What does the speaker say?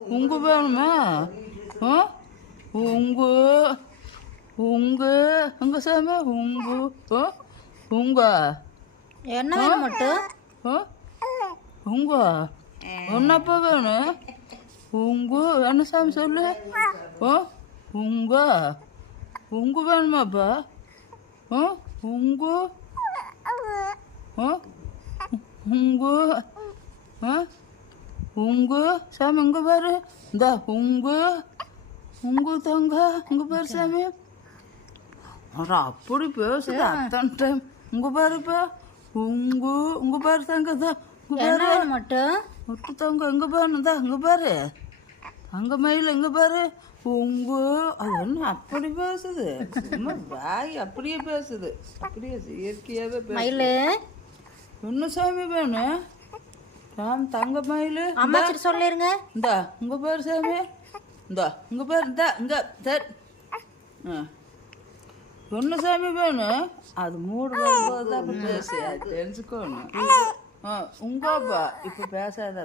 உங்க வேணுமா? உங்க உங்க உங்க சாமி உங்கு உங்க என்ன வேணும் மட்டும் உங்க ஒன்னப்பா வேணும் உங்கு என்ன சாமி சொல்லு. உங்க உங்க வேணுமாப்பா? உங்கு உங்கு உங்கு சாமி இங்க பாரு. இந்த உங்கு உங்கு தங்க இங்க பாரு சாமி. அப்படி பேசுது அத்தனை டைம். இங்க பாருப்பா உங்கு உங்க பாரு தங்க தான் என்ன வேணும் மட்டும் விட்டு தங்க இங்க பாருந்தா இங்க பாரு அங்க மயில் இங்க பாரு உங்கு. அது என்ன அப்படி பேசுது? வாய் அப்படியே பேசுது, அப்படியே இயற்கையாவே மயில். என்ன சாமி வேணும்? ராம் தங்க மயில் அம்மாச்சிட்டு சொல்லிருங்க. இந்தா இங்க பாரு சாமி. இந்தா இங்க பாரு. இந்தா இங்க சரி. என்ன சாமி வேணும்? அது மூடு வரும்போது தான் அப்ப பேசு, தெரிஞ்சுக்கணும். உங்கப்பா இப்ப பேசாத.